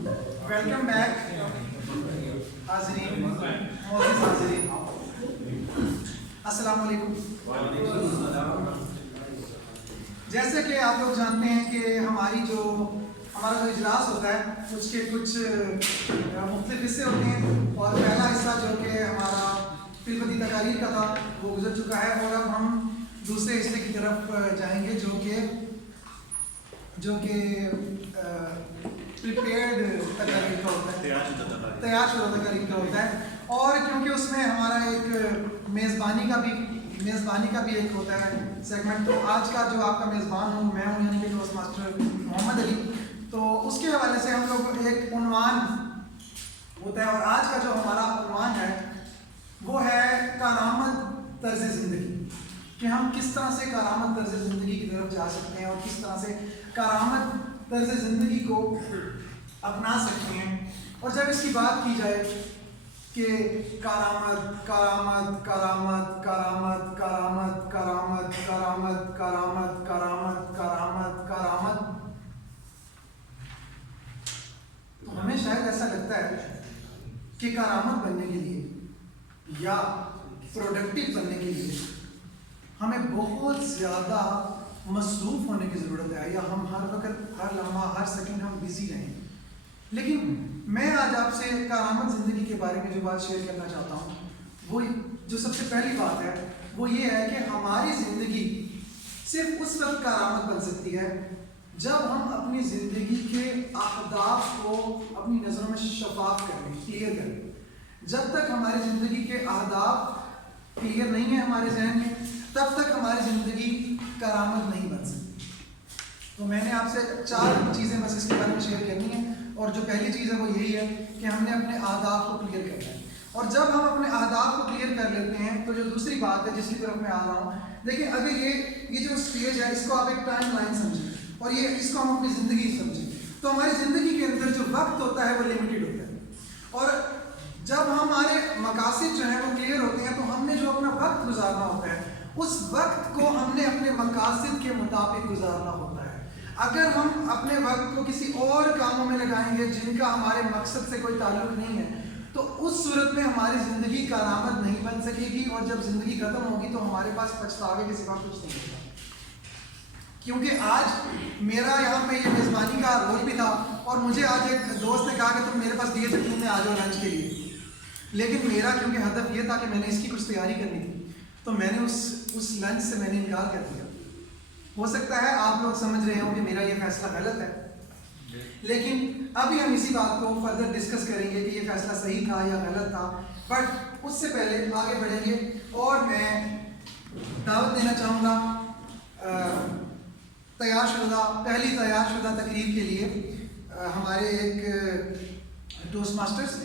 Welcome back حاضرین معزز حاضرین، السلام علیکم۔ جیسے کہ آپ لوگ جانتے ہیں کہ ہمارا جو اجلاس ہوتا ہے اس کے کچھ مختلف حصے ہوتے ہیں، اور پہلا حصہ جو کہ ہمارا فی البدی تقاریر کا تھا وہ گزر چکا ہے، اور اب ہم دوسرے حصے کی طرف جائیں گے جو کہ پریپیئرڈ تقاریر کا ہوتا ہے، تیار شدہ تقاریر کا ہوتا ہے، اور کیونکہ اس میں ہمارا ایک میزبانی کا بھی ایک ہوتا ہے سیگمنٹ، تو آج کا جو آپ کا میزبان ہوں میں ہوں، یعنی کہ ٹوسٹ ماسٹر محمد علی، تو اس کے حوالے سے ہم لوگ ایک عنوان ہوتا ہے، اور آج کا جو ہمارا عنوان ہے وہ ہے کارآمد طرز زندگی، کہ ہم کس طرح سے کارآمد طرز زندگی کی طرف جا سکتے ہیں اور کس طرح سے کارآمد طرز زندگی کو اپنا سکتے ہیں۔ اور جب اس کی بات کی جائے کہ کارآمد کارآمد کارآمد کارآمد کارآمد کارآمد کارآمد کارآمد کارآمد کارآمد کارآمد، تو ہمیں شاید ایسا لگتا ہے کہ کارآمد بننے کے لیے یا پروڈکٹیو بننے کے لیے ہمیں بہت زیادہ مصروف ہونے کی ضرورت ہے، یا ہم ہر وقت ہر لمحہ ہر سیکنڈ ہم بزی رہیں۔ لیکن میں آج آپ سے کارآمد زندگی کے بارے میں جو بات شیئر کرنا چاہتا ہوں، وہ جو سب سے پہلی بات ہے وہ یہ ہے کہ ہماری زندگی صرف اس وقت کارآمد بن سکتی ہے جب ہم اپنی زندگی کے اہداف کو اپنی نظروں میں شفاف کریں، کلیئر کریں۔ جب تک ہماری زندگی کے اہداف کلیئر نہیں ہیں ہمارے ذہن میں، تب تک ہماری زندگی کارآمد نہیں بن سکتی۔ تو میں نے آپ سے 4 چیزیں بس اس کے بارے میں شیئر کرنی ہیں، اور جو پہلی چیز ہے وہ یہی ہے کہ ہم نے اپنے اہداف کو کلیئر کرنا ہے، اور جب ہم اپنے اہداف کو کلیئر کر لیتے ہیں تو جو دوسری بات ہے جس کی طرف میں آ رہا ہوں، دیکھیں اگر یہ جو اسٹیج ہے اس کو آپ ایک ٹائم لائن سمجھیں، اور اس کو ہم اپنی زندگی سمجھیں، تو ہماری زندگی کے اندر جو وقت ہوتا ہے وہ لمیٹڈ ہوتا ہے، اور جب ہمارے مقاصد جو ہیں وہ کلیئر ہوتے ہیں تو ہم نے جو اپنا وقت گزارنا ہوتا ہے اس وقت کو ہم نے اپنے مقاصد کے مطابق گزارنا ہوتا ہے۔ اگر ہم اپنے وقت کو کسی اور کاموں میں لگائیں گے جن کا ہمارے مقصد سے کوئی تعلق نہیں ہے، تو اس صورت میں ہماری زندگی کارآمد نہیں بن سکے گی، اور جب زندگی ختم ہوگی تو ہمارے پاس پچھتاوے کے سوا کچھ نہیں ہوگا۔ کیونکہ آج میرا یہاں پہ یہ میزبانی کا رول بھی تھا، اور مجھے آج ایک دوست نے کہا کہ تم میرے پاس دیے تھے میں آ جاؤ لنچ کے لیے، لیکن میرا کیونکہ ہدف یہ تھا کہ میں نے اس کی کچھ تیاری کرنی تھی، تو میں نے اس لنچ سے میں نے انکار کر دیا۔ ہو سکتا ہے آپ لوگ سمجھ رہے ہوں کہ میرا یہ فیصلہ غلط ہے، لیکن ابھی ہم اسی بات کو فردر ڈسکس کریں گے کہ یہ فیصلہ صحیح تھا یا غلط تھا، بٹ اس سے پہلے آگے بڑھیں گے، اور میں دعوت دینا چاہوں گا پہلی تیار شدہ تقریر کے لیے ہمارے ایک ٹوسٹ ماسٹرز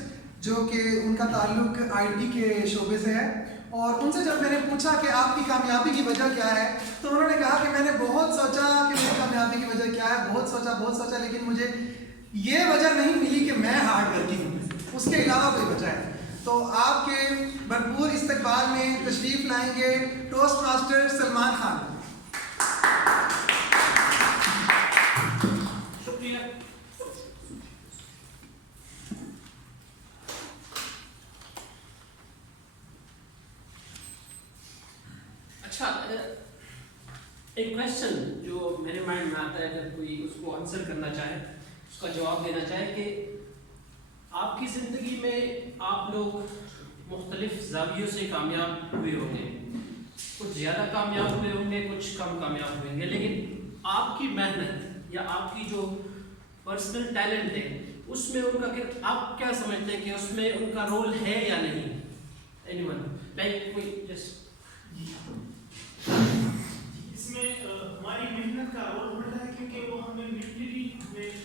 جو کہ ان کا تعلق آئی ٹی کے شعبے سے ہے، اور ان سے جب میں نے پوچھا کہ آپ کی کامیابی کی وجہ کیا ہے، تو انہوں نے کہا کہ میں نے بہت سوچا کہ میری کامیابی کی وجہ کیا ہے، بہت سوچا، لیکن مجھے یہ وجہ نہیں ملی کہ میں ہارڈ ورکنگ ہوں، اس کے علاوہ کوئی وجہ ہے۔ تو آپ کے بھرپور استقبال میں تشریف لائیں گے ٹوسٹ ماسٹر سلمان خان۔ ایک کویشچن جو میرے مائنڈ میں آتا ہے جب کوئی اس کو آنسر کرنا چاہے، اس کا جواب دینا چاہے، کہ آپ کی زندگی میں آپ لوگ مختلف زاویوں سے کامیاب ہوئے ہوں گے، کچھ زیادہ کامیاب ہوئے ہوں گے، کچھ کم کامیاب ہوئیں گے، لیکن آپ کی محنت یا آپ کی جو پرسنل ٹیلنٹ ہے اس میں ان کا آپ کیا سمجھتے ہیں کہ اس میں ان کا رول ہے یا نہیں؟ اینی ون لائک کوئی جسٹ اس میں ہماری محنت کا رول بڑھتا ہے، کیونکہ وہ ہمیں مینٹلی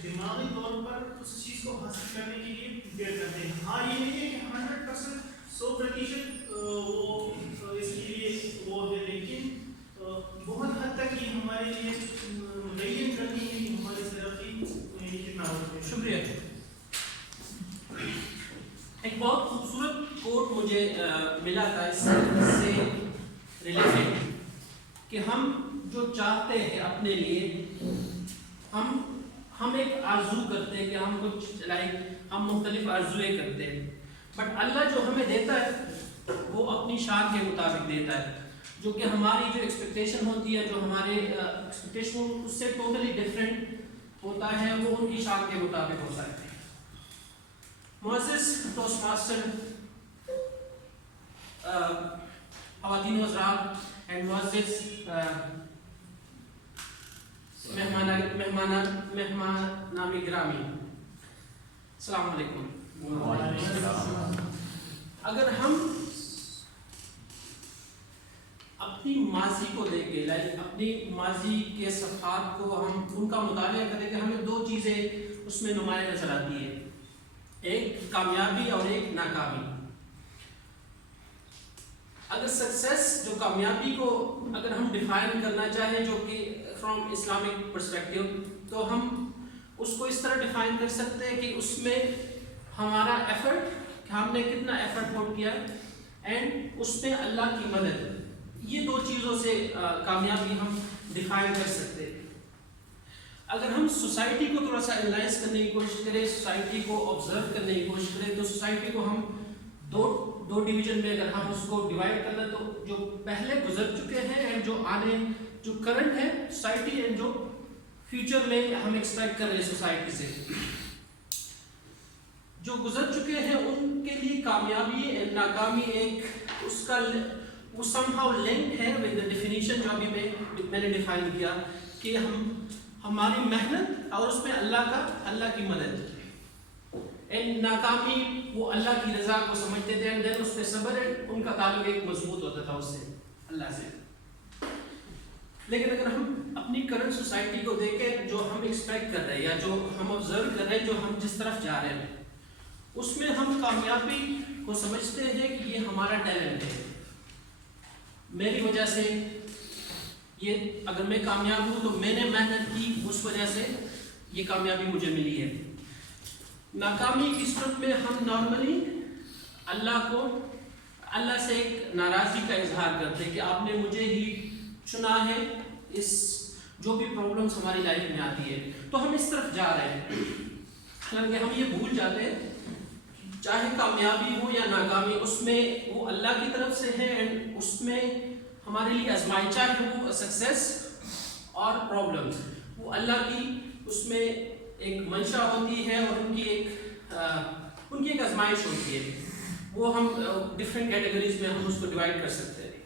دماغی طور پر اس چیز کو حاصل کرنے کے لیے پریپیئر کرتے ہیں۔ ہاں یہ نہیں ہے کہ 100% 100% وہ اس کے لیے وہ ہے، لیکن بہت حد تک یہ ہمارے لیے متعین کرتی ہے کہ ہماری ترقی کتنا ہوتی ہے۔ شکریہ۔ ایک بہت خوبصورت کوٹ مجھے ملا تھا اس سے ریلیٹڈ، کہ ہم جو چاہتے ہیں اپنے لیے ہم ہم ایک آرزو کرتے ہیں کہ ہم کچھ ہم مختلف آرزویں کرتے ہیں، بٹ اللہ جو ہمیں دیتا ہے وہ اپنی شان کے مطابق دیتا ہے، جو کہ ہماری جو ایکسپیکٹیشن ہوتی ہے، جو ہمارے ایکسپیکٹیشن اس سے ٹوٹلی ڈفرینٹ ہوتا ہے، وہ ان کی شان کے مطابق ہوتا ہے۔ معزز ٹوسٹ ماسٹر، خواتین و حضرات اینڈ معزز مہمان گرامی، السلام علیکم۔ اگر ہم اپنی ماضی کو دیکھ کے اپنی ماضی کے صفحات کو ہم ان کا مطالعہ کریں کہ ہمیں دو چیزیں اس میں نمایاں نظر آتی ہے، ایک کامیابی اور ایک ناکامی۔ اگر سکسیس جو کامیابی کو اگر ہم ڈیفائن کرنا چاہیں جو کہ فرام اسلامک پرسپیکٹیو، تو ہم اس کو اس طرح ڈیفائن کر سکتے ہیں کہ اس میں ہمارا ایفرٹ، کہ ہم نے کتنا ایفرٹ پوٹ کیا، اینڈ اس میں اللہ کی مدد، یہ دو چیزوں سے کامیابی ہم ڈیفائن کر سکتے ہیں۔ اگر ہم سوسائٹی کو تھوڑا سا انالائز کرنے کی کوشش کریں، سوسائٹی کو آبزرو کرنے کی کوشش کریں، تو سوسائٹی کو ہم دو ڈویژن میں اگر ہم اس کو ڈیوائڈ کر لیں، تو جو پہلے گزر چکے ہیں اینڈ جو کرنٹ ہے سوسائٹی، اینڈ جو فیوچر میں ہم ایکسپیکٹ کر رہے ہیں سوسائٹی سے۔ جو گزر چکے ہیں ان کے لیے کامیابی اینڈ ناکامی ایک اس کا وہ somehow لنک ہے with the definition جو ابھی میں نے ڈیفائن کیا، کہ ہماری محنت اور اس میں اللہ کی مدد، اینڈ ناکامی وہ اللہ کی رضا کو سمجھتے تھے، اینڈ دین اس میں صبر، ان کا تعلق ایک مضبوط ہوتا تھا اس سے، اللہ سے۔ لیکن اگر ہم اپنی کرنٹ سوسائٹی کو دیکھیں، جو ہم ایکسپیکٹ کر رہے ہیں یا جو ہم آبزرو کر رہے ہیں، جو ہم جس طرف جا رہے ہیں، اس میں ہم کامیابی کو سمجھتے ہیں کہ یہ ہمارا ٹیلنٹ ہے، میری وجہ سے یہ، اگر میں کامیاب ہوں تو میں نے محنت کی، اس وجہ سے یہ کامیابی مجھے ملی ہے۔ ناکامی کی صورت میں ہم نارملی اللہ سے ایک ناراضی کا اظہار کرتے ہیں کہ آپ نے مجھے ہی چنا ہے، اس جو بھی پرابلمس ہماری لائف میں آتی ہے، تو ہم اس طرف جا رہے ہیں، حالانکہ ہم یہ بھول جاتے ہیں چاہے کامیابی ہو یا ناکامی، اس میں وہ اللہ کی طرف سے ہے، اینڈ اس میں ہمارے لیے آزمائش، چاہے وہ سکسیس اور پرابلمس، وہ اللہ کی اس میں ایک منشا ہوتی ہے، اور ان کی ایک آزمائش ہوتی ہے، وہ ہم ڈفرینٹ کیٹیگریز میں ہم اس کو ڈیوائڈ کر سکتے ہیں۔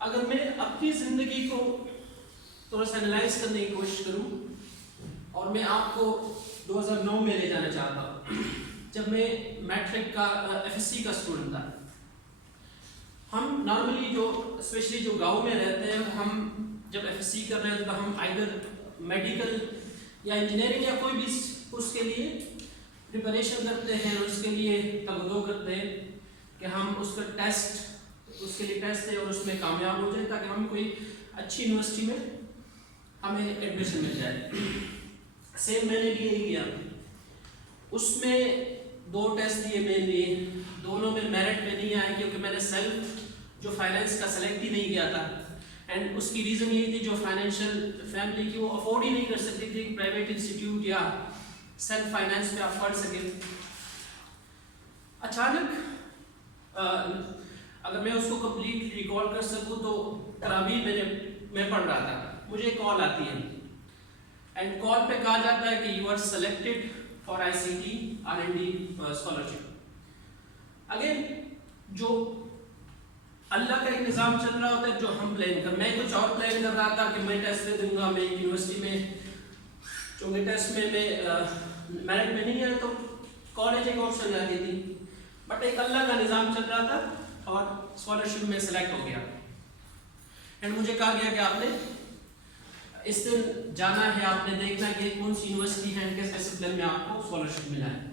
اگر میں اپنی زندگی کو تھوڑا سا انالائز کرنے کی کوشش کروں، اور میں آپ کو 2009 میں لے جانا چاہتا ہوں، جب میں میٹرک کا FSC کا اسٹوڈنٹ تھا۔ ہم نارملی جو اسپیشلی جو گاؤں میں رہتے ہیں، ہم جب FSC کر رہے ہیں تو ہم آئیدر میڈیکل یا انجینئرنگ یا کوئی بھی اس کے لیے پریپریشن کرتے ہیں، اور اس کے لیے تگدو کرتے ہیں کہ ہم اس کا ٹیسٹ، اس کے لیے ٹیسٹ ہے اور اس میں کامیاب ہو جائے، تاکہ ہم کوئی اچھی یونیورسٹی میں ہمیں ایڈمیشن مل جائے۔ سیم میں نے بھی یہی کیا، اس میں 2 ٹیسٹ دیے میں نے، دونوں میں میرٹ میں نہیں آئے، کیونکہ میں نے سیلف جو فائنینس کا سلیکٹ ہی نہیں کیا تھا، اینڈ اس کی ریزن یہی تھی جو فائنینشیل فیملی کی وہ افورڈ ہی نہیں کر سکتی تھی کہ پرائیویٹ انسٹیٹیوٹ یا سیلف فائنینس میں آپ پڑھ سکیں۔ اچانک اگر میں اس کو کمپلیٹ ریکال کر سکوں تو تراویح میں پڑھ رہا تھا، مجھے کال آتی ہے، اینڈ کال پہ کہا جاتا ہے کہ you are selected for ICT R&D scholarship. Again جو اللہ کا ایک نظام چل رہا ہوتا ہے، جو ہم میں کچھ اور پلان کر رہا تھا کہ میں ٹیسٹ دے دوں گا، میں یونیورسٹی میں چونکہ ٹیسٹ میں میرٹ میں نہیں آیا تو کالج ایک آپشن رہتی تھی، بٹ ایک اللہ کا نظام چل رہا تھا اور اسکالرشپ میں سلیکٹ ہو گیا، اینڈ مجھے کہا گیا کہ آپ نے اس دن جانا ہے، آپ نے دیکھنا کہ کون سی یونیورسٹی ہے، کس ڈسپلن میں آپ کو اسکالرشپ ملا ہے،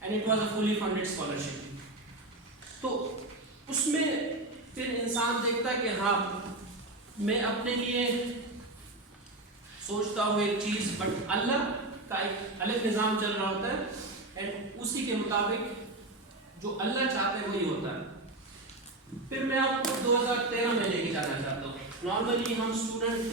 and it was a fully funded scholarship. تو اس میں پھر انسان دیکھتا ہے کہ ہاں میں اپنے لیے سوچتا ہوں ایک چیز، بٹ اللہ کا ایک الگ نظام چل رہا ہوتا ہے، اینڈ اسی کے مطابق جو اللہ چاہتے ہیں وہی ہوتا ہے۔ پھر میں آپ کو 2013 میں لے کے جانا چاہتا ہوں۔ نارملی ہم اسٹوڈنٹ